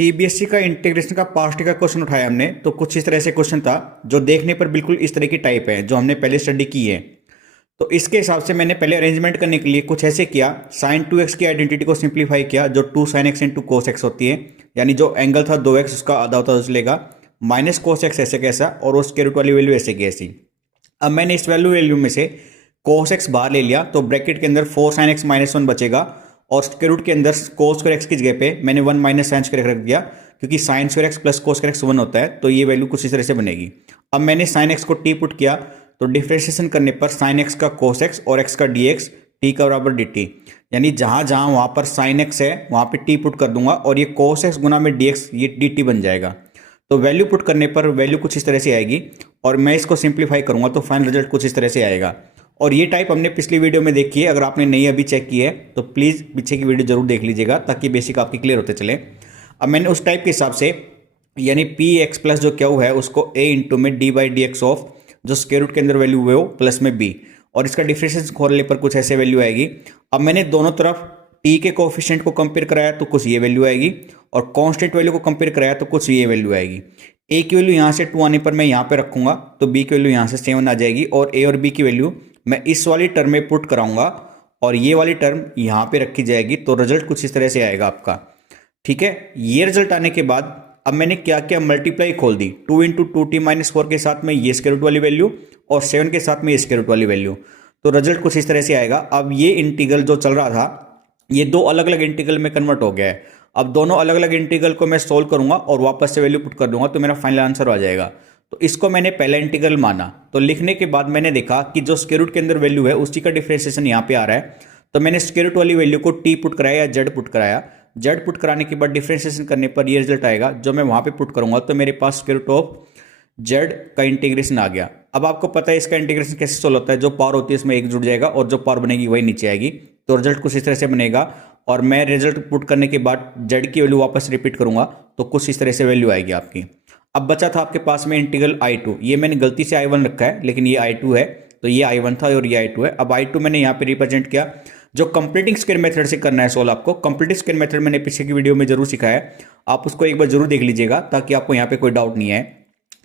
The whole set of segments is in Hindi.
सीबीएसई का इंटीग्रेशन का पास्ट का क्वेश्चन उठाया हमने। तो कुछ इस तरह से क्वेश्चन था जो देखने पर बिल्कुल इस तरह की टाइप है जो हमने पहले स्टडी की है। तो इसके हिसाब से मैंने पहले अरेंजमेंट करने के लिए कुछ ऐसे किया, साइन 2x की आइडेंटिटी को सिंप्लीफाई किया जो 2 sin x into cos x होती है, यानी जो एंगल था 2x उसका आधा होता है चलेगा, माइनस कोस एक्स ऐसे कैसा और उसके रूट वाली वैल्यू ऐसे की ऐसी। अब मैंने इस वैल्यू में से कोस एक्स बाहर ले लिया तो ब्रैकेट के अंदर 4 sin x माइनस 1 बचेगा और स्क्वायर रूट के अंदर कोस स्क्वायर एक्स की जगह पे मैंने 1 माइनस साइन स्क्वायर रख दिया, क्योंकि sine square x plus cos square x 1 होता है। तो ये वैल्यू कुछ इस तरह से बनेगी। अब मैंने साइन एक्स को टी पुट किया तो डिफ्रेंशिएशन करने पर साइन एक्स का कोस एक्स और एक्स का डी एक्स टी का बराबर डी टी, यानी जहां जहां वहां पर साइन एक्स है वहां पे टी पुट कर दूंगा और ये कोस एक्स गुना में डी एक्स ये डी टी बन जाएगा। तो वैल्यू पुट करने पर वैल्यू कुछ इस तरह से आएगी और मैं इसको सिंप्लीफाई करूंगा तो फाइनल रिजल्ट कुछ इस तरह से आएगा। और ये टाइप हमने पिछली वीडियो में देखी है, अगर आपने नहीं अभी चेक की है तो प्लीज़ पीछे की वीडियो जरूर देख लीजिएगा ताकि बेसिक आपकी क्लियर होते चले। अब मैंने उस टाइप के हिसाब से यानी पी एक्स प्लस जो क्यू है उसको ए इंटू में D by D x of जो स्क्वायर रूट के अंदर वैल्यू हुए हो प्लस में बी, और इसका डिफरेंशिएशन खोलने पर कुछ ऐसे वैल्यू आएगी। अब मैंने दोनों तरफ टी के कोफिशिएंट को कंपेयर कराया तो कुछ ये वैल्यू आएगी और कांस्टेंट वैल्यू को कंपेयर कराया तो कुछ ये वैल्यू आएगी। ए की वैल्यू यहाँ से 2 आने पर मैं यहाँ पे रखूंगा तो बी की वैल्यू यहाँ से 7 आ जाएगी और ए और बी की वैल्यू मैं इस वाली टर्म में पुट कराऊंगा और ये वाली टर्म यहाँ पे रखी जाएगी। तो रिजल्ट कुछ इस तरह से आएगा आपका। ठीक है, ये रिजल्ट आने के बाद अब मैंने क्या किया, मल्टीप्लाई खोल दी 2 इंटू 2t माइनस 4 के साथ में ये स्क्वायर रूट वाली वैल्यू और 7 के साथ में ये स्क्वायर रूट वाली वैल्यू। तो रिजल्ट कुछ इस तरह से आएगा। अब ये इंटीग्रल जो चल रहा था ये दो अलग अलग इंटीग्रल में कन्वर्ट हो गया है। अब दोनों अलग अलग इंटीग्रल को मैं सोल्व करूंगा और वापस से वैल्यू पुट कर दूंगा तो मेरा फाइनल आंसर आ जाएगा। तो इसको मैंने पहला इंटीग्रल माना, तो लिखने के बाद मैंने देखा कि जो स्क्वायर रूट के अंदर वैल्यू है उसी का डिफरेंशिएशन यहाँ पे आ रहा है। तो मैंने स्क्वायर रूट वाली वैल्यू को टी पुट कराया या जेड पुट कराया। जेड पुट कराने के बाद डिफरेंशिएशन करने पर ये रिजल्ट आएगा जो मैं वहां पे पुट करूंगा। तो मेरे पास स्क्वायर रूट ऑफ जेड का इंटीग्रेशन आ गया। अब आपको पता है इसका इंटीग्रेशन कैसे सोल्व होता है, जो पावर होती है इसमें एक जुड़ जाएगा और जो पावर बनेगी वही नीचे आएगी। तो रिजल्ट कुछ इस तरह से बनेगा और मैं रिजल्ट पुट करने के बाद जेड की वैल्यू वापस रिपीट करूंगा तो कुछ इस तरह से वैल्यू आएगी आपकी। अब बचा था आपके पास में इंटीग्रल I2, ये मैंने गलती से I1 रखा है लेकिन ये I2 है, तो ये I1 था और ये I2 है। अब I2 मैंने यहाँ पे रिप्रेजेंट किया। जो कंप्लीटिंग स्क्वायर मेथड से करना है सोल्व आपको, कंप्लीटिंग स्क्वायर मेथड मैंने पीछे की वीडियो में जरूर सिखाया है, आप उसको एक बार जरूर देख लीजिएगा ताकि आपको यहाँ पे कोई डाउट नहीं है।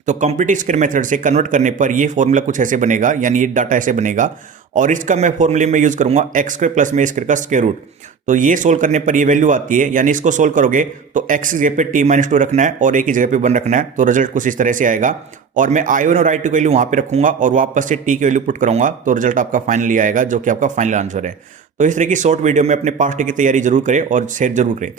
तो कंप्लीटिंग स्क्वायर मेथड से कन्वर्ट करने पर ये फॉर्मूला कुछ ऐसे बनेगा, यानी ये डाटा ऐसे बनेगा और इसका मैं फॉर्मूले में यूज करूंगा एक्स स्क्वायर प्लस में स्क्वायर का स्क्वायर रूट। तो ये सोल्व करने पर ये वैल्यू आती है, यानी इसको सोल्व करोगे तो x की जगह पे t माइनस 2 रखना है और a की जगह पे 1 रखना है। तो रिजल्ट कुछ इस तरह से आएगा और मैं I1 और I2 की वैल्यू वहां पे रखूंगा और वापस से t की वैल्यू पुट करूंगा तो रिजल्ट आपका फाइनली आएगा जो कि आपका फाइनल आंसर है। तो इस तरह की शॉर्ट वीडियो में अपने पास्ट की तैयारी जरूर करें और शेयर जरूर करें।